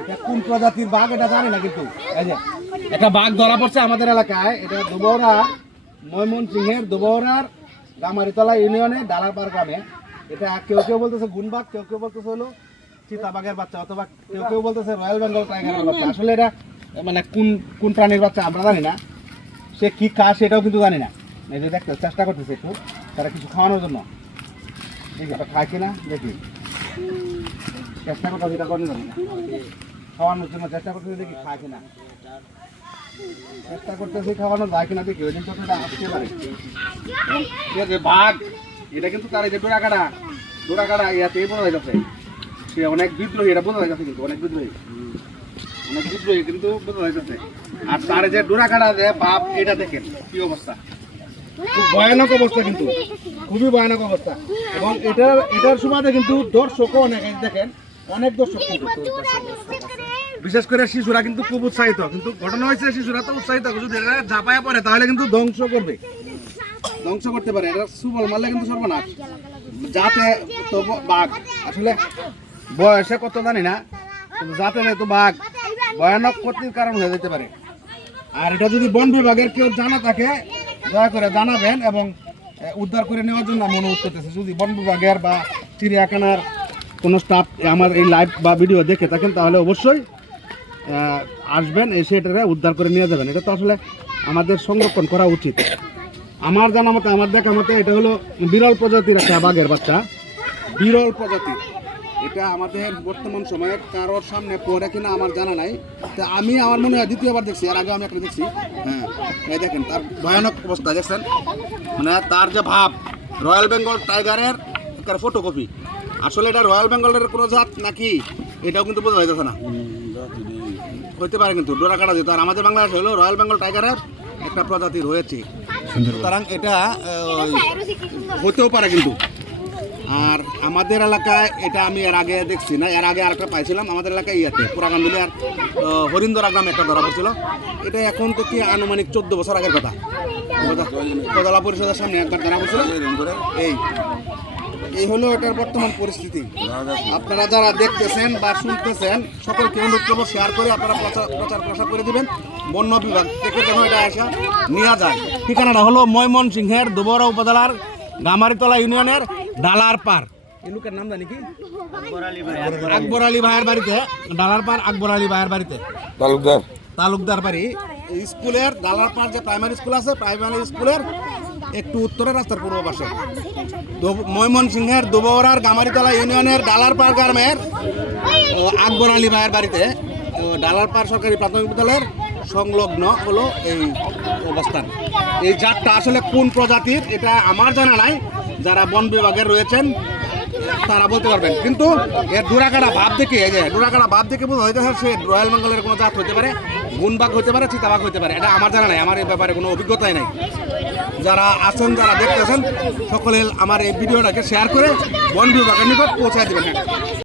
এটা কোন প্রজাতির বাঘ এটা জানি না, কিন্তু এই যে একটা বাঘ ধরা পড়ছে আমাদের এলাকায়। এটা দুবহরা, ময়মনসিংহের দুবহরার গামারিতলা ইউনিয়নে ডালারপাড় গ্রামে। এটা কেউ কেউ বলতেছে গুনবাঘ, কেউ কেউ বলতেছে হলো চিতাবাঘের বাচ্চা, অথবা কেউ কেউ বলতেছে রয়্যাল বেঙ্গল টাইগারের বাচ্চা। আসলে এটা মানে কোন কোন প্রাণীর বাচ্চা আমরা জানি না। সে কি খায় সেটাও কিন্তু জানি না। এই যে দেখতে চেষ্টা করতেছে একটু তারা কিছু খাওয়ানোর জন্য। দেখি এটা খায় কিনা, দেখি চেষ্টা করতেছে, এটা করে জানি না, খাওয়ানোর জন্য চেষ্টা করতেছে, দেখি খায় কিনা, চেষ্টা করতেছি খাওয়ানো যায় কিনা, দেখি ওই দিন তো আসতে পারে। ঠিক আছে, বাঘ এটা কিন্তু তার এই যে ডোরাকাটা ইয়াতেই বোঝা যাচ্ছে সে অনেক বিদ্রোহী, এটা বোঝা যাচ্ছে কিন্তু অনেক বিদ্রোহী কিন্তু বোঝা যাচ্ছে। আর তার যে ডোরাকাটা যে বাপ, এটা দেখেন কি অবস্থা, খুব ভয়ানক অবস্থা, কিন্তু খুবই ভয়ানক অবস্থা। এবং এটার সুবাদে কিন্তু দর্শকও অনেক, দেখেন অনেক দর্শক কিন্তু, বিশেষ করে শিশুরা কিন্তু খুব উৎসাহিত। কিন্তু ঘটনা হয়েছে শিশুরা তো উৎসাহিত, যদি এরা ঝাঁপায়া পড়ে তাহলে কিন্তু ধ্বংস করতে পারে। এটা সুবল মারলে কিন্তু সর্বনাশ। যাতে তো বাঘ আসলে বয়সে কত জানি না, কিন্তু যাতে তো বাঘ ভয়ানক ক্ষতির কারণ হয়ে যেতে পারে। আর এটা যদি বন বিভাগের কেউ জানা থাকে দয়া করে জানাবেন, এবং উদ্ধার করে নেওয়ার জন্য আমি অনুরোধ করতেছি। যদি বন বিভাগের বা চিড়িয়াখানার কোনো স্টাফ আমার এই লাইভ বা ভিডিও দেখে থাকেন তাহলে অবশ্যই আসবেন, এসে এটা উদ্ধার করে নিয়ে যাবেন। এটা তো আসলে আমাদের সংরক্ষণ করা উচিত। আমার জানা মতে, আমার দেখা মতে এটা হলো বিরল প্রজাতির একটা বাঘের বাচ্চা, বিরল প্রজাতির। এটা আমাদের বর্তমান সময়ে কারোর সামনে পড়ে কিনা আমার জানা নাই। তা আমি আমার মনে হয় দ্বিতীয়বার দেখছি, এর আগে আমি একটা দেখছি। হ্যাঁ, এই দেখেন তার ভয়ানক অবস্থা দেখছেন, মানে তার যে ভাব, রয়্যাল বেঙ্গল টাইগারের একটা ফটোকপি। আসলে এটা রয়্যাল বেঙ্গলের কোনো জাত নাকি এটাও কিন্তু বোঝা যাচ্ছে না, হইতে পারে কিন্তু ডোরাকাটা যেত। আর আমাদের বাংলাদেশে হলো রয়্যাল বেঙ্গল টাইগারের একটা প্রজাতি রয়েছে, সুতরাং এটা হতেও পারে কিন্তু। আর আমাদের এলাকায় এটা আমি এর আগে দেখছি না, এর আগে আরেকটা পাইছিলাম আমাদের এলাকায় ইয়াতে পুরাগান্দুলি আর হরিন্দরা গ্রামে একটা ধরা পড়ছিল। এটা এখন থেকে আনুমানিক 14 বছর আগের কথা। উপজেলা পরিষদের সামনে একবার ধরা পড়ছিল। এই হলো এটার বর্তমান পরিস্থিতি। আপনারা যারা দেখতেছেন বা শুনতেছেন সকলকে অনুরোধ করবো শেয়ার করে আপনারা প্রচার প্রসার করে দিবেন। বন্য বিভাগ থেকে যেন এটা আসা নেওয়া যায়। ঠিকানাটা হলো ময়মনসিংহের দুবহরা উপজেলার গামারিতলা ইউনিয়নের ডালারপাড়। এই লোকের নাম জানি কি, আকবর আলী ভাইয়ের বাড়িতে, ডালারপাড় আকবর আলী ভাইয়ের বাড়িতে, তালুকদার বাড়ি। স্কুলের ডালারপাড় যে প্রাইমারি স্কুল আছে, প্রাইমারি স্কুলের একটু উত্তরে রাস্তার পূর্ব পাশে, ময়মনসিংহের দুবহরার গামারিতলা ইউনিয়নের ডালারপাড় গ্রামের আকবর আলী ভাইয়ের বাড়িতে ডালারপাড় সরকারি প্রাথমিক বিদ্যালয়ের সংলগ্ন হলো এই অবস্থান। এই জাতটা আসলে কোন প্রজাতির এটা আমার জানা নাই, যারা বন বিভাগের রয়েছেন তারা বলতে পারবেন। কিন্তু এর ডোরাকাটা ভাব দেখে, এই যে ডোরাকাটা ভাব দেখে বোঝা হইতেছে সে রয়্যাল বেঙ্গলের কোনো জাত হতে পারে, গুনবাঘ হতে পারে, চিতাবাঘ হতে পারে। এটা আমার জানা নাই, আমার এই ব্যাপারে কোনো অভিজ্ঞতাই নাই। যারা আছেন, যারা দেখতেছেন, সকলে আমার এই ভিডিওটাকে শেয়ার করে বন বিভাগের নিকট পৌঁছায় দেবেন।